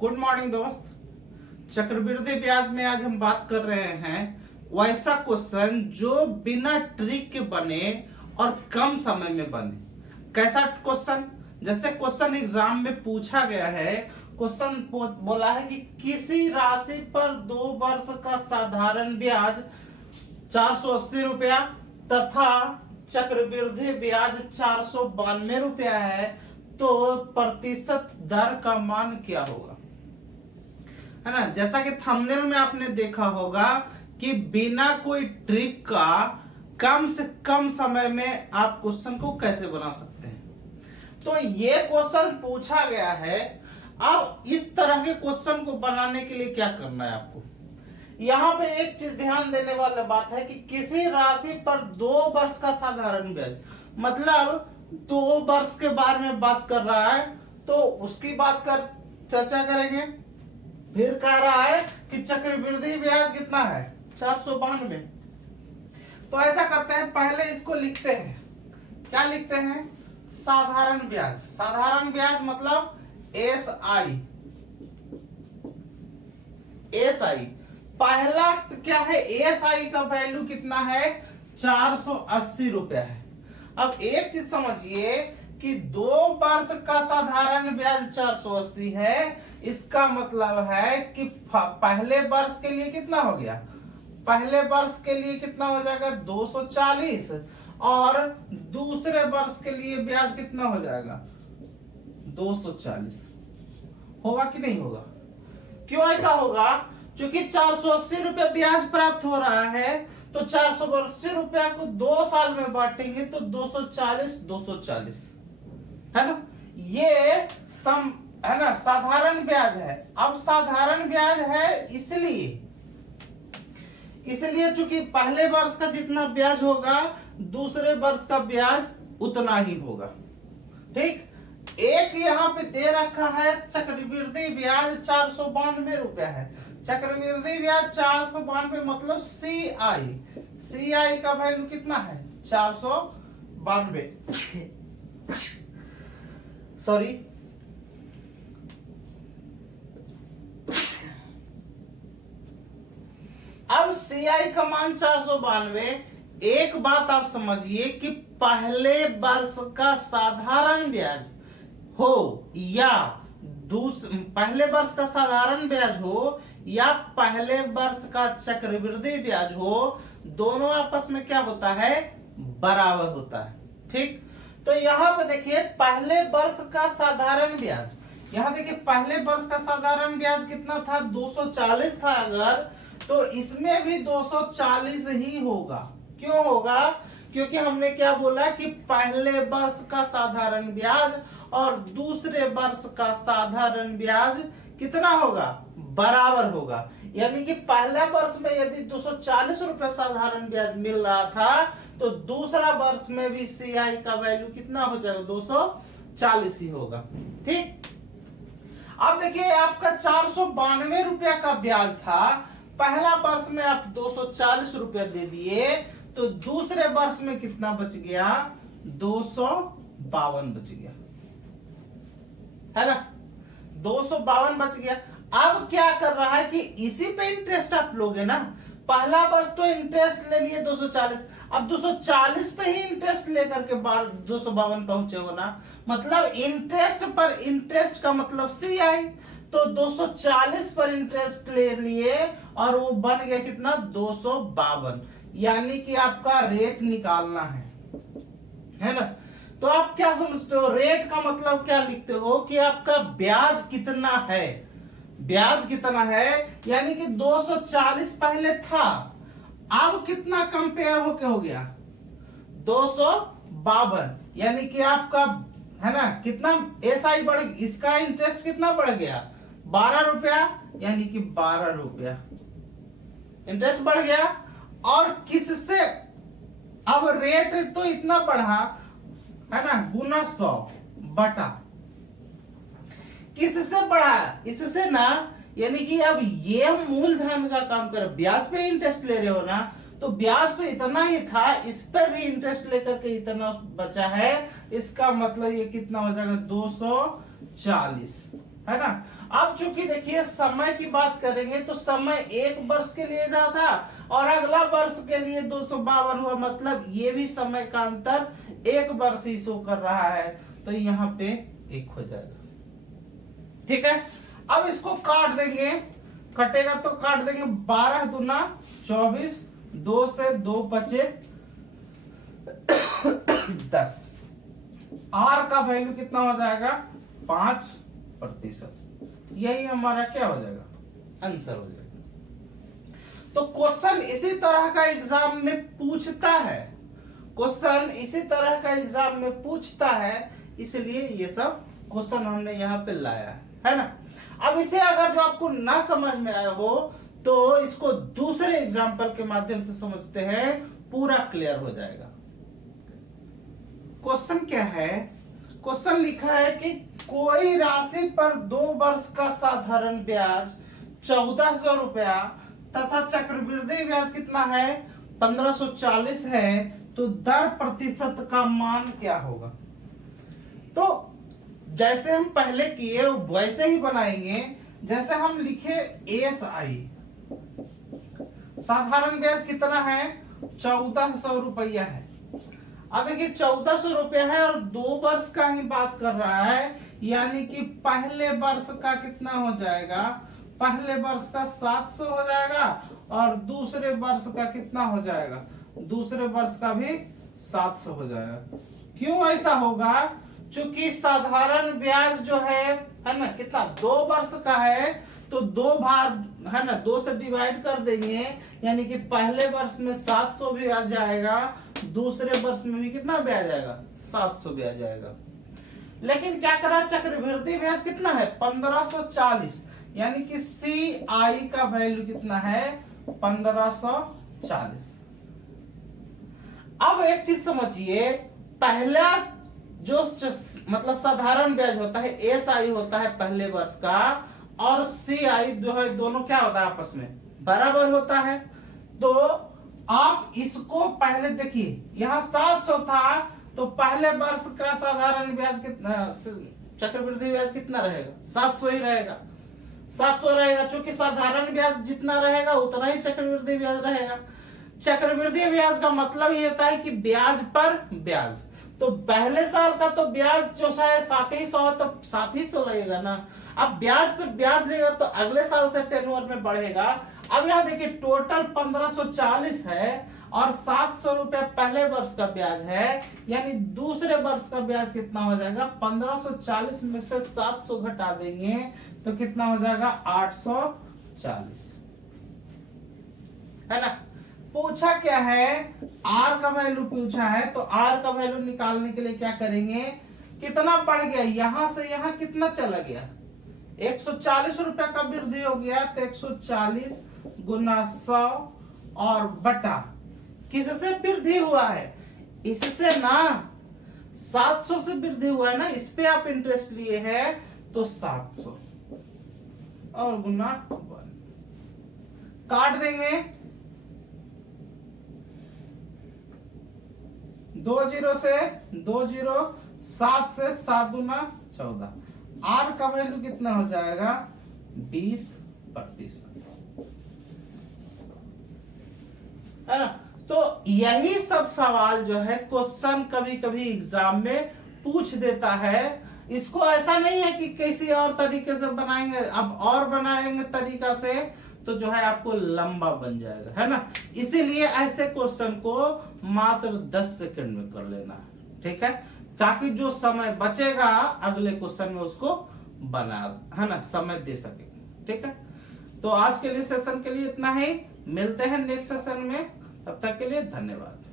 Good morning दोस्त। चक्रवृद्धि ब्याज में आज हम बात कर रहे हैं वैसा क्वेश्चन जो बिना ट्रिक के बने और कम समय में बने। कैसा क्वेश्चन? जैसे क्वेश्चन एग्जाम में पूछा गया है, क्वेश्चन बोला है कि किसी राशि पर 2 वर्ष का साधारण ब्याज 480 रुपया तथा चक्रवृद्धि ब्याज 492 रुपया है, तो प्रतिशत दर का मान क्या होगा? है ना। जैसा कि थंबनेल में आपने देखा होगा कि बिना कोई ट्रिक का कम से कम समय में आप क्वेश्चन को कैसे बना सकते हैं। तो ये क्वेश्चन पूछा गया है। अब इस तरह के क्वेश्चन को बनाने के लिए क्या करना है आपको? यहाँ पे एक चीज ध्यान देने वाला बात है कि किसी राशि पर 2 वर्ष का साधारण ब्याज, मतलब 2 वर्ष के बारे में बात कर रहा है, तो उसकी बात कर चर्चा करेंगे। फिर कह रहा है कि चक्रवृद्धि ब्याज कितना है, 492। तो ऐसा करते हैं, पहले इसको लिखते हैं। क्या लिखते हैं? साधारण ब्याज। साधारण ब्याज मतलब एसआई। एसआई पहला क्या है? एसआई का वैल्यू कितना है? 480 रुपया है। अब एक चीज समझिए कि 2 वर्ष का साधारण ब्याज 480 है, इसका मतलब है कि पहले वर्ष के लिए कितना हो गया? पहले वर्ष के लिए कितना हो जाएगा? 240। और दूसरे वर्ष के लिए ब्याज कितना हो जाएगा? 240। होगा कि नहीं होगा? क्यों ऐसा होगा? क्योंकि 480 रुपये ब्याज प्राप्त हो रहा है, तो 480 रुपया को 2 साल में बांटेंगे तो 240 है ना। ये है ना, साधारण ब्याज है। अब साधारण ब्याज है इसलिए चूंकि पहले वर्ष का जितना ब्याज होगा दूसरे वर्ष का ब्याज उतना ही होगा। ठीक। एक यहाँ पे दे रखा है चक्रवृद्धि ब्याज 492 रुपया है। चक्रवृद्धि ब्याज 492 मतलब सीआई का वैल्यू कितना है? 492। सॉरी, अब सीआई का मान 492। एक बात आप समझिए कि पहले वर्ष का साधारण ब्याज हो या पहले वर्ष का साधारण ब्याज हो या पहले वर्ष का चक्रवृद्धि ब्याज हो, दोनों आपस में क्या होता है? बराबर होता है। ठीक। तो यहाँ पे देखिए पहले वर्ष का साधारण ब्याज, यहाँ देखिए पहले वर्ष का साधारण ब्याज कितना था? 240 था। अगर तो इसमें भी 240 ही होगा। क्यों होगा? क्योंकि हमने क्या बोला कि पहले वर्ष का साधारण ब्याज और दूसरे वर्ष का साधारण ब्याज कितना होगा? बराबर होगा। यानी कि पहले वर्ष में यदि 240 रुपए साधारण ब्याज मिल रहा था, तो दूसरा वर्ष में भी सीआई का वैल्यू कितना हो जाएगा? 240 ही होगा। ठीक। अब देखिए आपका 492 रुपया का ब्याज था, पहला वर्ष में आप 240 रुपया दे दिए, तो दूसरे वर्ष में कितना बच गया? 252 बच गया, है ना। 252 बच गया। अब क्या कर रहा है कि इसी पे इंटरेस्ट आप लोगे ना। पहला वर्ष तो इंटरेस्ट ले लिए 240, अब 240 पे ही इंटरेस्ट लेकर के 252 पहुंचे हो ना। मतलब इंटरेस्ट पर इंटरेस्ट का मतलब सीआई। तो 240 पर इंटरेस्ट ले लिए और वो बन गया कितना? 252। यानी कि आपका रेट निकालना है ना। तो आप क्या समझते हो? रेट का मतलब क्या लिखते हो कि आपका ब्याज कितना है। ब्याज कितना है यानी कि 240 पहले था, अब कितना कंपेयर होके हो गया? 252। यानी कि आपका है ना कितना एसआई बढ़, इसका इंटरेस्ट कितना बढ़ गया? 12 रुपया, यानी कि 12 रुपया इंटरेस्ट बढ़ गया। और किससे? अब रेट तो इतना बढ़ा है ना, गुना 100 बटा किससे बढ़ा? इससे ना। यानी कि अब ये मूलधन का काम कर, ब्याज पे इंटरेस्ट ले रहे हो ना, तो ब्याज तो इतना ही था, इस पर भी इंटरेस्ट लेकर के इतना बचा है। इसका मतलब ये कितना हो जाएगा? 240, है ना। अब चूंकि देखिए समय की बात करेंगे तो समय 1 वर्ष के लिए था और अगला वर्ष के लिए 252 हुआ, मतलब ये भी समय का अंतर 1 वर्ष ही शो कर रहा है, तो यहाँ पे 1 हो जाएगा। ठीक है, अब इसको काट देंगे, कटेगा तो काट देंगे, 12 दूना 24, 2 से 2 बचे 10। आर का वैल्यू कितना हो जाएगा 5%। यही हमारा क्या हो जाएगा आंसर हो जाएगा। तो क्वेश्चन इसी तरह का एग्जाम में पूछता है, क्वेश्चन इसी तरह का एग्जाम में पूछता है, इसलिए ये सब क्वेश्चन हमने यहाँ पे लाया है ना। अब इसे अगर जो आपको ना समझ में आया हो तो इसको दूसरे एग्जाम्पल के माध्यम से समझते हैं, पूरा क्लियर हो जाएगा। क्वेश्चन क्या है, क्वेश्चन लिखा है कि कोई राशि पर 2 वर्ष का साधारण ब्याज 1400 रुपया तथा चक्रवृद्धि ब्याज कितना है 1540 है, तो दर प्रतिशत का मान क्या होगा। तो जैसे हम पहले किए वैसे ही बनाएंगे, जैसे हम लिखे ASI, साधारण ब्याज कितना है 1400 रुपया है। अब देखिए 1400 रुपया है और 2 वर्ष का ही बात कर रहा है, यानी कि पहले वर्ष का कितना हो जाएगा, पहले वर्ष का 700 हो जाएगा और दूसरे वर्ष का कितना हो जाएगा, दूसरे वर्ष का भी 700 हो जाएगा। क्यों ऐसा होगा, चूंकि साधारण ब्याज जो है ना कितना 2 वर्ष का है, तो 2 भाग है ना 2 से डिवाइड कर देंगे, यानी कि पहले वर्ष में 700 भी आ जाएगा, दूसरे वर्ष में भी कितना ब्याज आएगा 700 ब्याज आएगा। लेकिन क्या करा, चक्रवृद्धि ब्याज कितना है 1540, यानी कि CI का वैल्यू कितना है 1540। अब एक चीज समझिए, पहला जो मतलब साधारण ब्याज होता है SI होता है पहले वर्ष का, और CI जो है दोनों क्या होता है आपस में बराबर होता है। तो आप इसको पहले देखिए, यहाँ 700 था तो पहले वर्ष का साधारण ब्याज कितना, चक्रवृद्धि ब्याज कितना रहेगा 700 ही रहेगा, 700 रहेगा, क्योंकि साधारण ब्याज जितना रहेगा उतना ही चक्रवृद्धि ब्याज रहेगा। चक्रवृद्धि ब्याज का मतलब ये होता है कि ब्याज पर ब्याज, तो पहले साल का तो ब्याज जो है 700 तो 700 लगेगा ना, अब ब्याज पर ब्याज लेगा तो अगले साल से टेनओवर में बढ़ेगा। अब यहाँ देखिए टोटल 1540 है और 700 रुपया पहले वर्ष का ब्याज है, यानी दूसरे वर्ष का ब्याज कितना हो जाएगा 1540 में से 700 घटा देंगे तो कितना हो जाएगा 840, है ना। पूछा क्या है, आर का वैल्यू पूछा है, तो आर का वैल्यू निकालने के लिए क्या करेंगे, कितना बढ़ गया, यहां से यहां कितना चला गया 140 रुपया का वृद्धि हो गया, तो 140 गुना 100 और बटा किससे वृद्धि हुआ है, इससे ना 700 से वृद्धि हुआ है ना, इस पे आप इंटरेस्ट लिए हैं तो 700 और गुना 1 काट देंगे, 2 0 से 2 0, 7 से 7 गुना 14, आर का वैल्यू कितना हो जाएगा 20%, है ना। तो यही सब सवाल जो है क्वेश्चन कभी कभी एग्जाम में पूछ देता है। इसको ऐसा नहीं है कि किसी और तरीके से बनाएंगे, अब और बनाएंगे तरीका से तो जो है आपको लंबा बन जाएगा, है ना। इसीलिए ऐसे क्वेश्चन को मात्र 10 सेकंड में कर लेना है, ठीक है, ताकि जो समय बचेगा अगले क्वेश्चन में उसको बना, है ना, समय दे सके, ठीक है। तो आज के लिए सेशन के लिए इतना ही, मिलते हैं नेक्स्ट सेशन में, तब तक के लिए धन्यवाद।